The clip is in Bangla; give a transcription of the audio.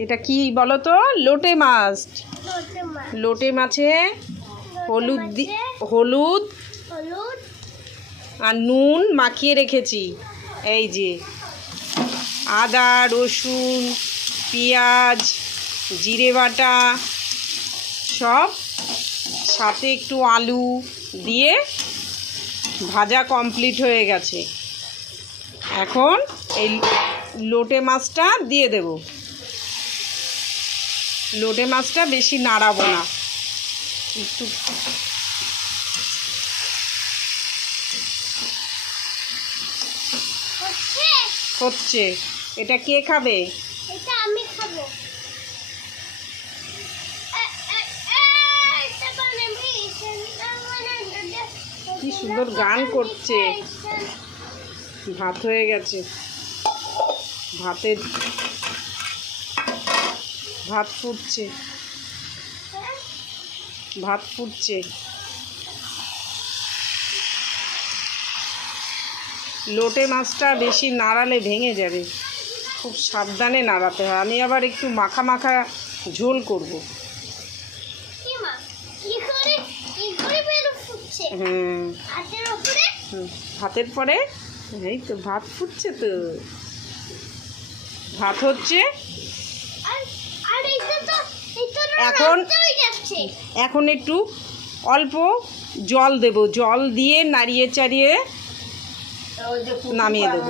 এটা কি বলো তো? লোটে মাছ। লোটে মাছে হলুদ আর নুন মাখিয়ে রেখেছি। এই যে আদা রসুন পেঁয়াজ জিরে বাটা সব, সাথে একটু আলু দিয়ে ভাজা কমপ্লিট হয়ে গেছে। এখন এই লোটে মাছটা দিয়ে দেব। লোটে মাছটা বেশি নাড়াবো না, একটু হচ্ছে। এটা কে খাবে? এটা আমি খাবো। কি সুন্দর গান করছে। ভাত হয়ে গেছে, ভাত ফুটছে। লোটে মাছটা বেশি নাড়ালে ভেঙে যাবে, খুব সাবধানে নাড়াতে হয়। আমি আবার একটু মাখা মাখা ঝোল করব। ভাতের পরে এই তো ভাত ফুটছে, তো ভাত হচ্ছে। এখন একটু অল্প জল দেব, জল দিয়ে নাড়িয়ে চাড়িয়ে নামিয়ে দেবো।